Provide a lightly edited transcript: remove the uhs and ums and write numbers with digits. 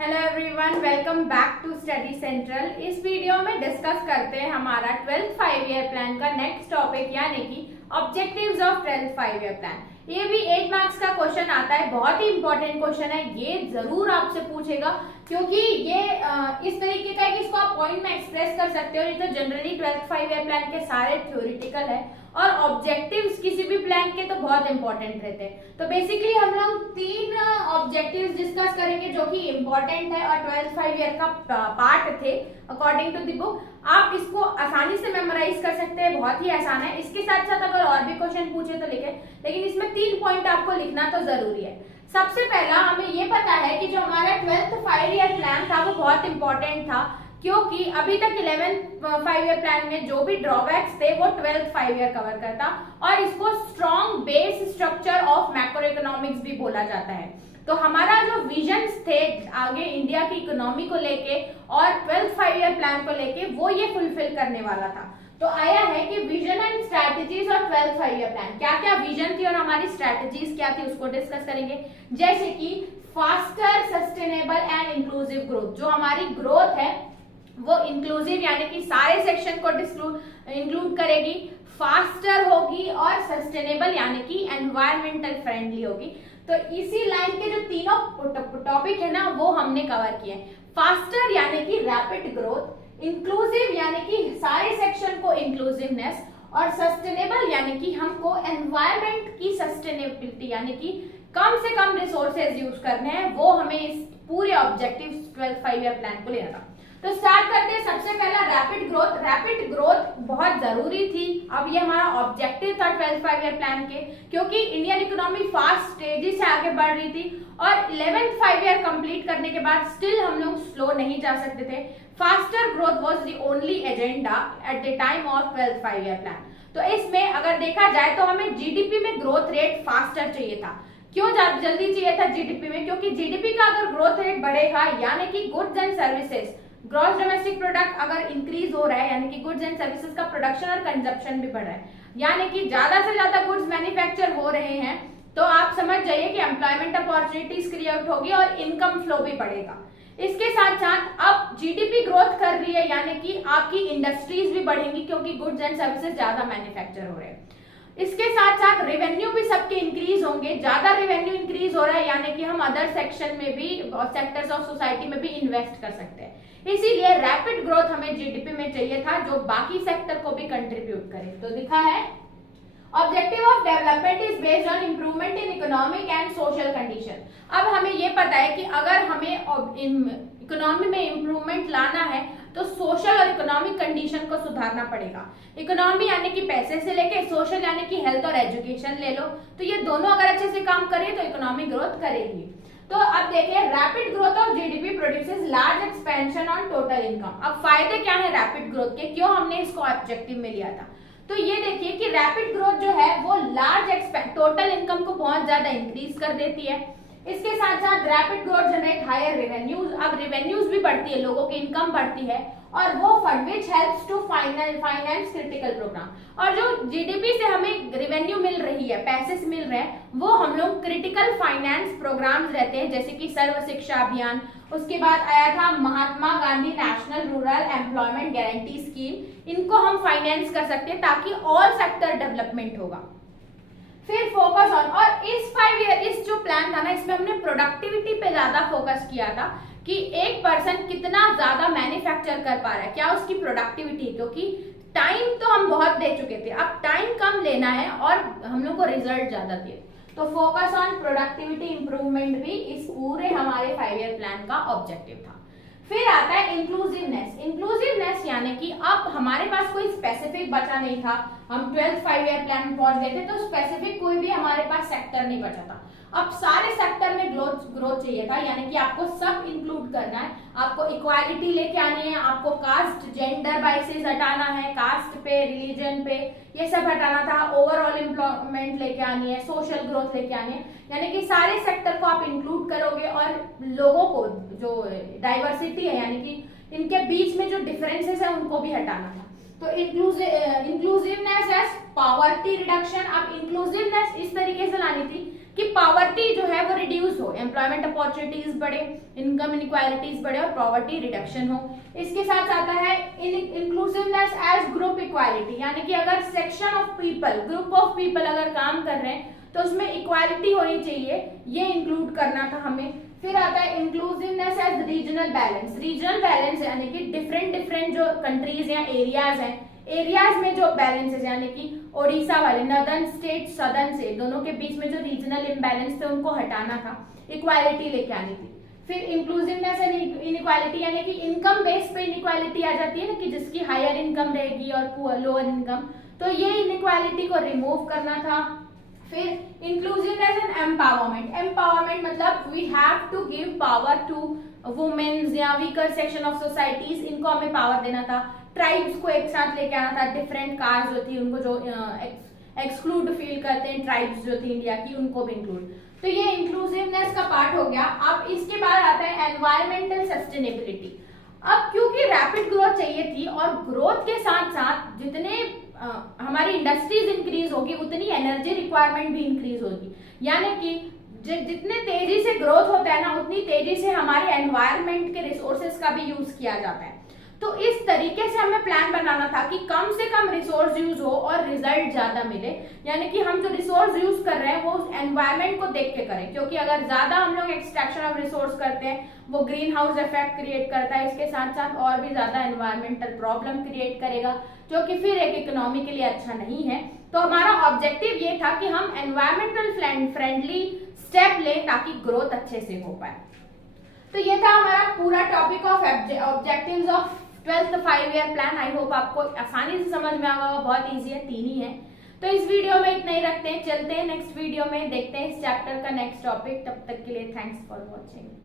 Hello everyone, welcome back to study central. इस video में discuss करते हैं हमारा 12th 5 ईयर प्लान का नेक्स्ट टॉपिक, यानी कि objectives of 12th 5 year plan. ये भी 8 मार्क्स का क्वेश्चन आता है, बहुत ही इंपॉर्टेंट क्वेश्चन है, ये जरूर आपसे पूछेगा क्योंकि ये इस तरीके का है कि इसको आप पॉइंट में एक्सप्रेस कर सकते हो। ये तो जनरली 12th 5 ईयर प्लान के सारे थ्योरेटिकल है और ऑब्जेक्टिव्स किसी भी प्लान के तो बहुत इंपॉर्टेंट रहते हैं। तो बेसिकली हम लोग 3 ऑब्जेक्टिव्स डिस्कस करेंगे जो कि इंपॉर्टेंट है और 12th 5 ईयर का पार्ट थे अकॉर्डिंग टू द बुक। आप इसको आसानी से मेमोराइज कर सकते हैं, बहुत ही आसान है। इसके साथ साथ अगर और भी क्वेश्चन पूछे तो लिखे, लेकिन इसमें 3 पॉइंट आपको लिखना तो जरूरी है। सबसे पहला हमें ये पता है कि जो हमारा 12th 5 ईयर प्लान था वो बहुत इंपॉर्टेंट था, क्योंकि अभी तक 11th 5 ईयर प्लान में जो भी ड्रॉबैक्स थे वो 12th 5 ईयर कवर करता और इसको strong base structure of macro economics भी बोला जाता है। तो हमारा जो विजन्स थे आगे इंडिया की इकोनॉमी को लेके और 12th 5 ईयर प्लान को लेके वो ये फुलफिल करने वाला था। तो आया है कि vision and strategies of 12th 5 year plan, क्या क्या विजन थी और हमारी स्ट्रैटेजीज क्या थी उसको डिस्कस करेंगे। जैसे कि faster, sustainable and inclusive growth. जो हमारी ग्रोथ है वो इंक्लूसिव यानी कि सारे सेक्शन को इंक्लूड करेगी, फास्टर होगी और सस्टेनेबल यानी कि एनवायरमेंटल फ्रेंडली होगी। तो इसी लाइन के जो तीनों टॉपिक है ना वो हमने कवर किए। फास्टर यानी कि रैपिड ग्रोथ, इंक्लूसिव यानी कि सारे सेक्शन को इंक्लूसिवनेस, और सस्टेनेबल यानी कि हमको एनवायरमेंट की सस्टेनेबिलिटी यानी कि कम से कम रिसोर्सेज यूज करने हैं, वो हमें इस पूरे ऑब्जेक्टिव 12th 5 ईयर प्लान को लेना था। तो स्टार्ट करते हैं। सबसे पहला रैपिड ग्रोथ। रैपिड ग्रोथ बहुत जरूरी थी, अब ये हमारा ऑब्जेक्टिव था 12th 5 ईयर प्लान के, क्योंकि इंडियन इकोनॉमी फास्ट तेजी से आगे बढ़ रही थी और 11th 5 ईयर कंप्लीट करने के बाद स्टिल हम लोग स्लो नहीं जा सकते थे। Faster growth was the only agenda at the time of 12th 5 year plan. तो इसमें अगर देखा जाए तो हमें जीडीपी में ग्रोथ रेट फास्टर चाहिए था। क्यों जल्दी चाहिए था जीडीपी में? क्योंकि जीडीपी का अगर ग्रोथ रेट बढ़ेगा यानी कि goods and services, gross domestic product अगर इंक्रीज हो रहा है यानी कि गुड्स एंड सर्विसेज का प्रोडक्शन और कंजप्शन भी बढ़ रहा है, यानी कि ज्यादा से ज्यादा गुड्स मैन्युफैक्चर हो रहे हैं, तो आप समझ जाइए कि एम्प्लॉयमेंट अपॉर्चुनिटीज क्रिएट होगी और इनकम फ्लो भी बढ़ेगा। इसके साथ साथ अब जीडीपी ग्रोथ कर रही है यानी कि आपकी इंडस्ट्रीज भी बढ़ेंगी क्योंकि गुड्स एंड सर्विसेज ज्यादा मैन्युफैक्चर हो रहे हैं। इसके साथ साथ रेवेन्यू भी सबके इंक्रीज होंगे, ज्यादा रेवेन्यू इंक्रीज हो रहा है यानी कि हम अदर सेक्शन में भी सेक्टर्स ऑफ सोसाइटी में भी इन्वेस्ट कर सकते हैं। इसीलिए रैपिड ग्रोथ हमें जीडीपी में चाहिए था जो बाकी सेक्टर को भी कंट्रीब्यूट करे। तो लिखा है objective of development is based on improvement in economic and social condition. अब हमें ये पता है कि अगर हमें इकोनॉमी में इंप्रूवमेंट लाना है तो सोशल और इकोनॉमिक कंडीशन को सुधारना पड़ेगा। इकोनॉमी यानी कि पैसे से लेके, सोशल यानी कि हेल्थ और एजुकेशन ले लो, तो ये दोनों अगर अच्छे से काम करें तो इकोनॉमी ग्रोथ करेगी। तो अब देखिए rapid growth of GDP produces large expansion on total income. अब फायदे क्या है रैपिड ग्रोथ के, क्यों हमने इसको ऑब्जेक्टिव में लिया था? तो ये देखिए कि रैपिड ग्रोथ जो है वो लार्ज टोटल इनकम को बहुत ज्यादा इंक्रीज कर देती है। इसके साथ साथ rapid growth generate higher revenues. अब रेवेन्यूज भी बढ़ती है, लोगों की इनकम बढ़ती है और वो fund which helps to finance critical program. और जो जीडीपी से हमें रेवेन्यू मिल रही है, पैसे से मिल रहे हैं, वो हम लोग क्रिटिकल फाइनेंस प्रोग्राम्स रहते हैं जैसे कि सर्व शिक्षा अभियान, उसके बाद आया था Mahatma Gandhi national rural employment guarantee scheme, इनको हम फाइनेंस कर सकते हैं ताकि ऑल सेक्टर डेवलपमेंट होगा। फिर फोकस ऑन, और इस 5 ईयर इस जो प्लान था ना इसमें हमने प्रोडक्टिविटी पे ज्यादा फोकस किया था कि एक पर्सन कितना ज्यादा मैन्युफैक्चर कर पा रहा है, क्या उसकी प्रोडक्टिविटी, क्योंकि टाइम तो हम बहुत दे चुके थे, अब टाइम कम लेना है और हम लोग को रिजल्ट ज्यादा दिए। तो फोकस ऑन प्रोडक्टिविटी इंप्रूवमेंट भी इस पूरे हमारे 5 ईयर प्लान का ऑब्जेक्टिव था। फिर आता है इंक्लूसिवनेस। इंक्लूसिवनेस यानी कि अब हमारे पास कोई स्पेसिफिक बचा नहीं था, हम 12th 5 ईयर प्लान में पहुंच गए थे तो स्पेसिफिक कोई भी हमारे पास सेक्टर नहीं बचा था। अब सारे सेक्टर में ग्रोथ चाहिए था, यानी कि आपको सब इंक्लूड करना है, आपको इक्वालिटी लेके आनी है, आपको कास्ट जेंडर बाइसेस हटाना है, कास्ट पे रिलीजन पे ये सब हटाना था, ओवरऑल एम्प्लॉयमेंट लेके आनी है, सोशल ग्रोथ लेके आनी है, यानी कि सारे सेक्टर को आप इंक्लूड करोगे और लोगों को जो डाइवर्सिटी है यानी कि इनके बीच में जो डिफरेंसेस है उनको भी हटाना था। तो इंक्लूसिवनेस एज पॉवर्टी रिडक्शन। अब इंक्लूसिवनेस इस तरीके से लानी थी कि पावर्टी जो है वो रिड्यूस हो, एम्प्लॉयमेंट अपॉर्चुनिटीज बढ़े, इनकम इनक्वालिटीज बढ़े और पॉवर्टी रिडक्शन हो। इसके साथ आता है इंक्लूसिवनेस एज ग्रुप इक्वालिटी, यानी कि अगर section of people, group of people अगर काम कर रहे हैं तो उसमें इक्वालिटी होनी चाहिए, ये इंक्लूड करना था हमें। फिर आता है inclusiveness as regional balance, regional balance यानी कि डिफरेंट जो कंट्रीज या एरियाज हैं, एरियाज में जो बैलेंस है, यानी कि ओडिशा वाले नॉर्दर्न स्टेट सदर्न से दोनों के बीच में जो रीजनल इम्बैलेंस थे उनको हटाना था, इक्वालिटी लेके आनी थी। फिर इंक्लूसिवनेस एंड इनइक्वालिटी यानी कि इनकम बेस पे इनइक्वालिटी आ जाती है ना, कि जिसकी हायर इनकम रहेगी और लोअर इनकम, तो ये इनइक्वालिटी को रिमूव करना था। फिर इंक्लूसिवनेस एंड एम्पावरमेंट, एम्पावरमेंट मतलब we have to give power to womens या वीकर सेक्शन ऑफ सोसाइटीज, इनको हमें पावर देना था। ट्राइब्स को एक साथ लेके आना था, डिफरेंट कास्ट जो थी उनको जो एक्सक्लूड फील करते हैं, ट्राइब्स जो थी इंडिया की उनको भी इंक्लूड। तो ये इंक्लूसिवनेस का पार्ट हो गया। अब इसके बाद आता है एनवायरमेंटल सस्टेनेबिलिटी। अब क्योंकि रैपिड ग्रोथ चाहिए थी और ग्रोथ के साथ साथ जितने हमारी इंडस्ट्रीज इंक्रीज होगी उतनी एनर्जी रिक्वायरमेंट भी इंक्रीज होगी, यानी कि जितने तेजी से ग्रोथ होता है ना उतनी तेजी से हमारे एनवायरमेंट के रिसोर्सेज का भी यूज किया जाता है। तो इस तरीके से हमें प्लान बनाना था कि कम से कम रिसोर्स यूज हो और रिजल्ट ज्यादा मिले, यानी कि हम जो रिसोर्स यूज कर रहे हैं वो एनवायरमेंट को देख के करें, क्योंकि अगर ज्यादा हम लोग एक्सट्रैक्शन ऑफ रिसोर्स करते हैं वो ग्रीन हाउस इफेक्ट क्रिएट करता है, इसके साथ साथ और भी ज्यादा एनवायरमेंटल प्रॉब्लम क्रिएट करेगा, जो कि फिर एक इकोनॉमी के लिए अच्छा नहीं है। तो हमारा ऑब्जेक्टिव ये था कि हम एनवायरमेंटल फ्रेंडली स्टेप लें ताकि ग्रोथ अच्छे से हो पाए। तो ये था हमारा पूरा topic of objectives of 12th 5 year plan. I hope आपको आसानी से समझ में आ गया, बहुत इजी है, 3 ही है। तो इस वीडियो में इतना ही रखते हैं, चलते हैं नेक्स्ट वीडियो में, देखते हैं इस चैप्टर का नेक्स्ट टॉपिक। तब तक के लिए थैंक्स फॉर वॉचिंग।